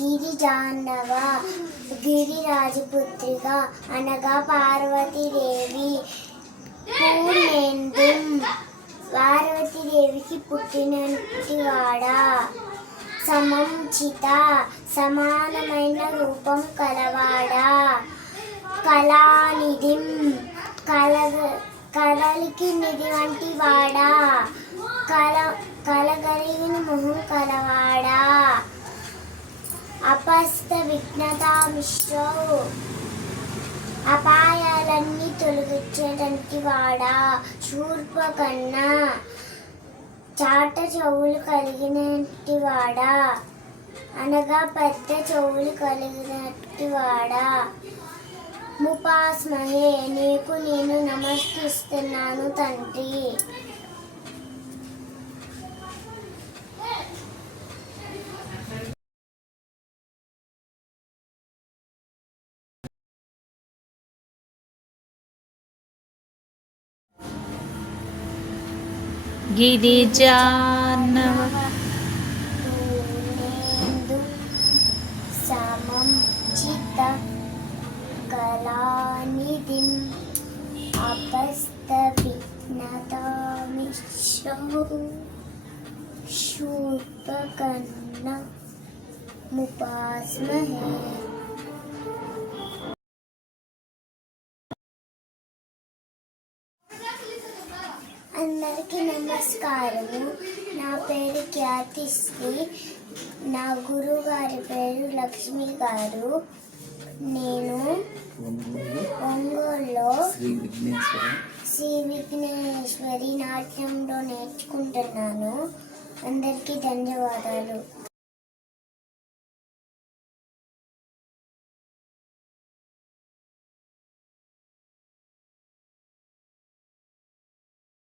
గిరిజాన్నవ గిరిరాజపుత్రిక అనగా పార్వతీదేవి. పూర్ణేందు పార్వతీదేవికి పుట్టినటి వాడా. సమంచిత సమానమైన రూపం కలవాడా. కళానిధి కల కళలకి నిధి వంటి వాడా. కల కలగలిగిన మొహం కలవాడా. విఘ్నతామిశ్రో అపాయాలన్నీ తొలగించేటంటి వాడా. శూర్పకన్న చాట చెవులు కలిగినట్టి వాడా. అనగా పెద్ద చెవులు కలిగినట్టి వాడా. ముపాస్మహే నీకు నేను నమస్కరిస్తున్నాను తండ్రి. गिरिजानव। समं जित कलानिधिम् अपस्तविनतामिश्रौ शूर्पकन्नमुपास्महे। అందరికీ నమస్కారము. నా పేరు ఖ్యాతిశ్రీ. నా గురువు గారి పేరు లక్ష్మి గారు. నేను ఒంగోలులో శ్రీ విఘ్నేశ్వర. శ్రీ విఘ్నేశ్వరి నాట్యంలో నేర్చుకుంటున్నాను. అందరికీ ధన్యవాదాలు.